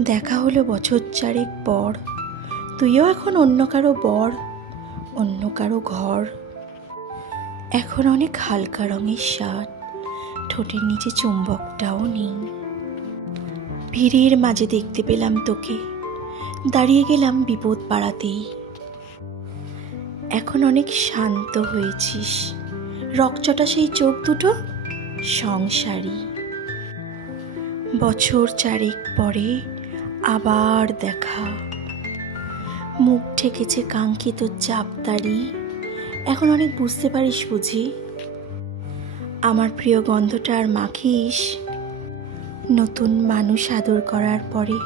দেখা হলো বছর চারেক পর, তুইও এখন অন্য কারো বর, অন্য কারো ঘর। এখন অনেক হালকা রঙের শার্ট, ঠোঁটের নিচে চুম্বকটাও নেই। ভিড়ের মাঝে দেখতে পেলাম তোকে, দাঁড়িয়ে গেলাম বিপদ পাড়াতেই। এখন অনেক শান্ত হয়েছিস, রকচটা সেই চোখ দুটো সংসারী। বছর চারেক পরে আবার দেখা, মুখ ঠেকেছে কাঙ্ক্ষিত চাপদাড়ি। এখন অনেক বুঝতে পারিস বুঝি, আমার প্রিয় গন্ধটা আর মাখিস। নতুন মানুষ আদর করার পরে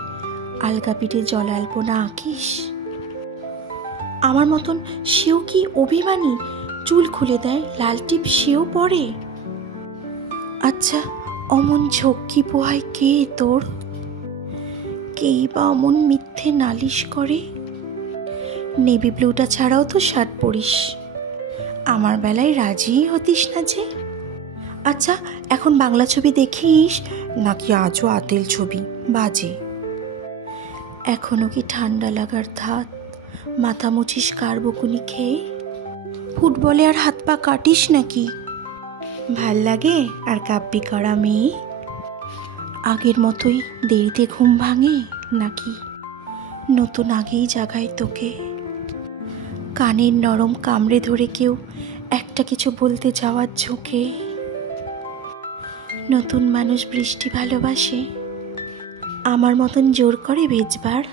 আলগা পিঠে জলাল্পনা আঁকিস। আমার মতন সেও কি অভিমানী, চুল খুলে দেয়, লাল টিপ সেও পরে? আচ্ছা, অমন ঝক্কি পোহায় কে তোর? কেই বা অমন মিথ্যে নালিশ করে? নেভি ব্লুটা ছাড়াও তো শার্ট পরিস, আমার বেলায় রাজিই হতিস না যে। আচ্ছা, এখন বাংলা ছবি দেখিস নাকি আজও আতেল ছবি বাজে? এখনো কি ঠান্ডা লাগার ধাত মাথা মুছিস কার বকুনি খেয়ে? ফুটবলে আর হাত পা কাটিস নাকি? ভাল লাগে আর কাব্যি করা মেয়ে? আগের মতোই দেরিতে ঘুম ভাঙে নাকি নতুন আগেই জাগায় তোকে? কানের নরম কামড়ে ধরে কেউ একটা কিছু বলতে যাওয়ার ঝোঁকে। নতুন মানুষ বৃষ্টি ভালোবাসে, আমার মতন জোর করে ভেজবার?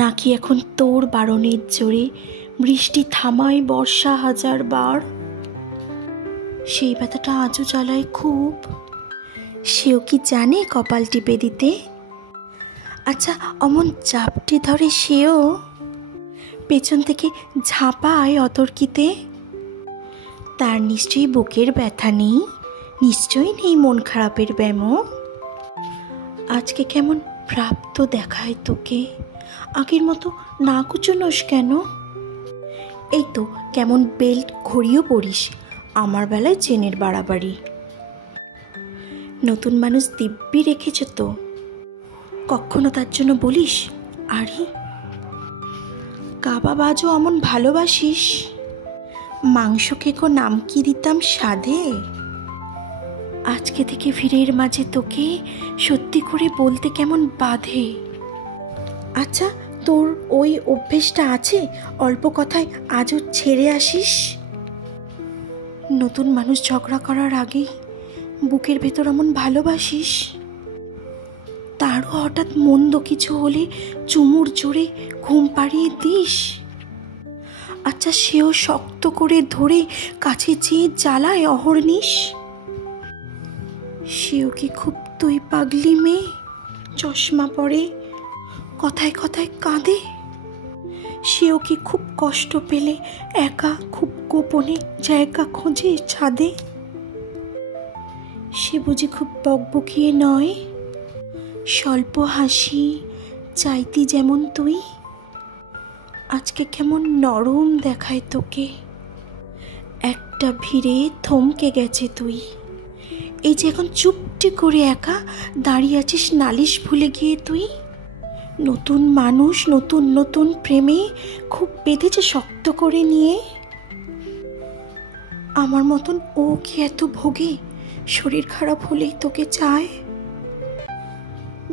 নাকি এখন তোর বারণের জোরে বৃষ্টি থামায় বর্ষা হাজার বার? সেই ব্যথাটা আজও জ্বালায় খুব, সেও কি জানে কপাল টিপে দিতে? আচ্ছা, অমন চাপটে ধরে সেও পেছন থেকে ঝাঁপায় অতর্কিতে? তার নিশ্চয়ই বুকের ব্যথা নেই, নিশ্চয়ই নেই মন খারাপের ব্যামো। আজকে কেমন প্রাপ্ত দেখায় তোকে, আগের মতো না কুচোনোস কেন? এই তো কেমন বেল্ট ঘড়িও পরিস, আমার বেলায় চেনের বাড়াবাড়ি। নতুন মানুষ দিব্যি রেখেছ তো, কখনো তার জন্য বলিস আরে কাবাব আজও অমন ভালোবাসিস? মাংস খেকো নাম কি দিতাম সাধে? আজকে থেকে ভিড়ের মাঝে তোকে সত্যি করে বলতে কেমন বাধে। আচ্ছা, তোর ওই অভ্যেসটা আছে অল্প কথায় আজও ছেড়ে আসিস? নতুন মানুষ ঝগড়া করার আগেই বুকের ভেতর এমন ভালোবাসিস? তারও হঠাৎ মন্দ কিছু হলে চুমুর জোরে ঘুম পাড়িয়ে দিস? আচ্ছা, সেও শক্ত করে ধরে কাছে চেয়ে জ্বালায় অহর্নিশ? সেও কি খুব তুই পাগলি মেয়ে, চশমা পরে, কথায় কথায় কাঁদে? সেও কি খুব কষ্ট পেলে একা খুব গোপনে জায়গা খোঁজে ছাদে? সে বুঝি খুব বকবকিয়ে নয়, স্বল্প হাসি চাইতি যেমন তুই? আজকে কেমন নরম দেখায় তোকে, একটা ভিড়ে থমকে গেছে তুই। এই যে এখন চুপটি করে একা দাঁড়িয়ে আছিস নালিশ ভুলে গিয়ে তুই। নতুন মানুষ নতুন নতুন প্রেমে খুব বেঁধেছে শক্ত করে নিয়ে। আমার মতন ও কি এত ভোগে, শরীর খারাপ হলেই তোকে চায়?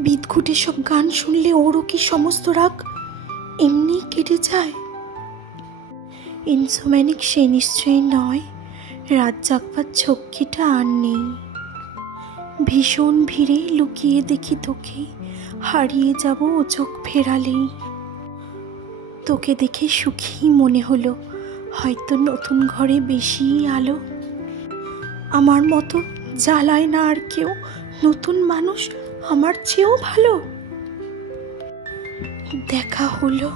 বিদঘুটে সব গান শুনলে ওরও কি সমস্ত রাগ এমনি কেটে যায়? ইনসোম্যানিক সে নিশ্চয়ই নয়, রাত জাগবার ঝক্কিটা আর নেই। ভীষণ ভিড়ে লুকিয়ে দেখি তোকে, হারিয়ে যাব ও চোখ ফেরালেই। তোকে দেখে সুখী মনে হলো, হয়তো নতুন ঘরে বেশি আলো। আমার মতো জ্বালায় না আর কেউ, নতুন মানুষ আমার চেয়েও ভালো। দেখা হলো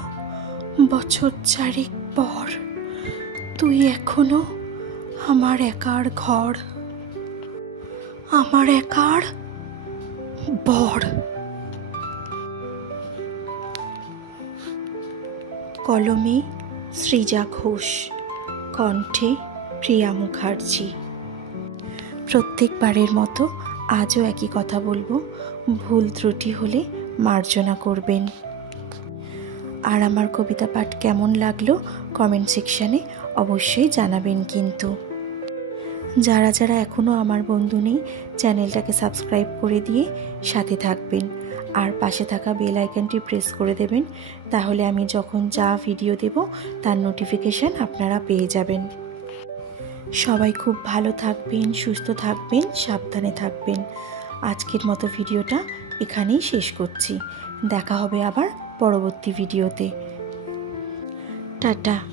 বছর চারেক পর, তুই এখনো আমার একার ঘর, আমার একার বর। কলমে সৃজা ঘোষ, কণ্ঠে প্রিয়া মুখার্জি। প্রত্যেকবারের মতো আজও একই কথা বলবো, ভুল ত্রুটি হলে মার্জনা করবেন। আর আমার কবিতা পাঠ কেমন লাগলো কমেন্ট সেকশানে অবশ্যই জানাবেন। কিন্তু যারা যারা এখনও আমার বন্ধু নেই চ্যানেলটাকে সাবস্ক্রাইব করে দিয়ে সাথে থাকবেন, আর পাশে থাকা বেল আইকনটি প্রেস করে দেবেন, তাহলে আমি যখন যা ভিডিও দেব তার নোটিফিকেশান আপনারা পেয়ে যাবেন। সবাই খুব ভালো থাকবেন, সুস্থ থাকবেন, সাবধানে থাকবেন। আজকের মতো ভিডিওটা এখানেই শেষ করছি। দেখা হবে আবার পরবর্তী ভিডিওতে। টাটা।